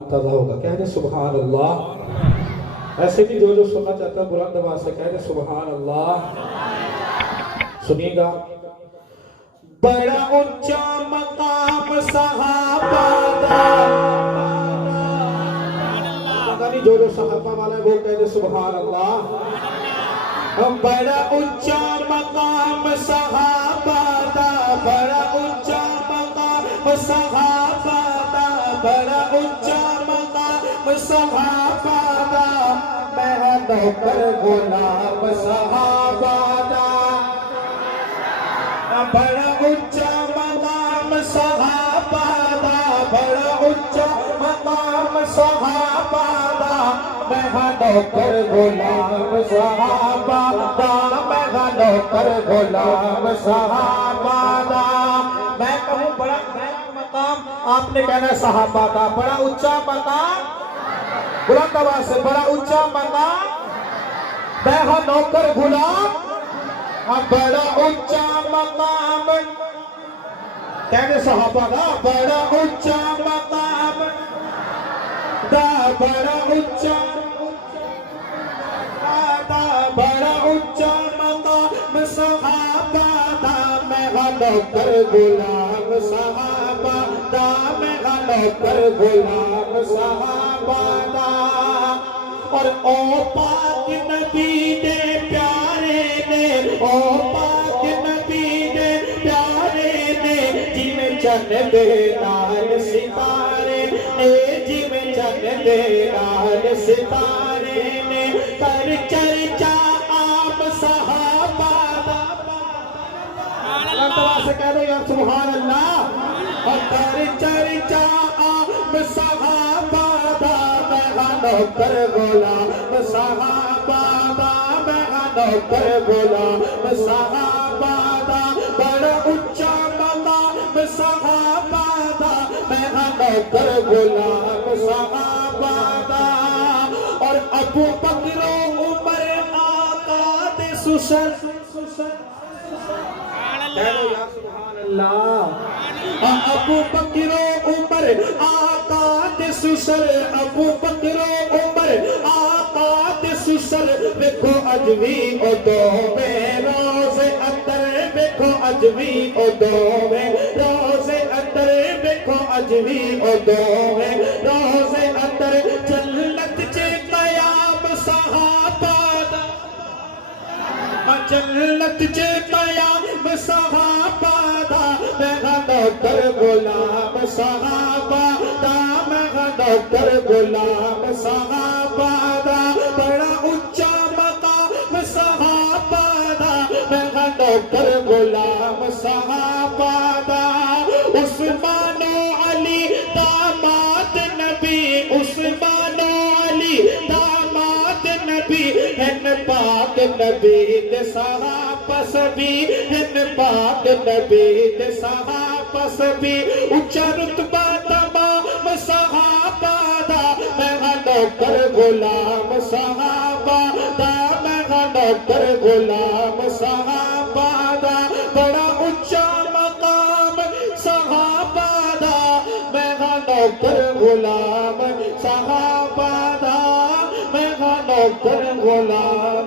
تازہ ہوگا. کہہ دیں سبحان اللہ. ایسے بھی جو سننا چاہتا ہے بلند آواز سے کہہ دیں سبحان اللہ. سنیے گا. بڑا اونچا مقام صحابہ دا. جو صحابہ والا ہے وہ کہہ دیں سبحان اللہ. بڑا اونچا مقام صحابہ دا. بڑا اونچا مقام صحابہ دا. بڑا اونچا مقام صحابہ دا. میں نوکر غلام صحابہ دا. بڑا اونچا مقام صحابہ دا. بڑا اونچا مقام صحابہ دا. میں نوکر غلام صحابہ دا. میں نوکر غلام صحابہ دا. میں کہوں بڑا مقام آپ نے کہنا ہے صحابہ کا. بڑا اونچا مقام بلند آواز سے بڑا اونچا مقام. میں نوکر غلام. بڑا اونچا مقام کہنے صحابہ دا. بڑا اونچا مقام دا. بڑا اونچا دا. بڑا اونچا مقام صحابہ دا. میں نوکر غلام صحابہ دا. میں نوکر غلام صحابہ دا. اور او پاک نبی دے پیارے نے. او پاک نبی دے پیارے نے. جن چن دے نال ستارے نے. جن چن دے نال ستارے نے. کر چرچا آپ صحابہ دا. اللہ تعالیٰ سے کہہ دو یا سبحان اللہ. اور کر چرچا آپ صحابہ دا. میں نوکر غلام صحابہ دا. میں نوکر غلام صحابہ دا. بڑا اونچا مقام صحابہ دا. میں نوکر غلام صحابہ دا. اور ابو بکر و عمر آقا دے سسر. کہو یا سبحان اللہ. ابو بکر و عمر آقا دے سسر. ابو بکر و عمر آقا دے سسر. دیکھو اجوی او دو میں روزے اندر. دیکھو اجوی او دو میں روزے اندر. دیکھو اجوی او دو میں روزے اندر. جنت چے قیام صحابہ دا. جنت چے قیام صحابہ دا. میں نوکر غلام صحابہ دا. میں نوکر غلام صحابہ دا. بڑا اونچا مقام صحابہ دا. میں نوکر غلام صحابہ دا. عثمان و علی داماد نبی. عثمان و علی داماد نبی. ہن پاک نبی دے صحابہ سبھی. ہن پاک نبی دے صحابہ سبھی. اونچا رتبہ تمام صحابہ دا. میں نوکر غلام صحابہ دا. میں نوکر غلام صحابہ دا. بڑا اونچا مقام صحابہ دا. میں نوکر غلام صحابہ دا. میں نوکر غلام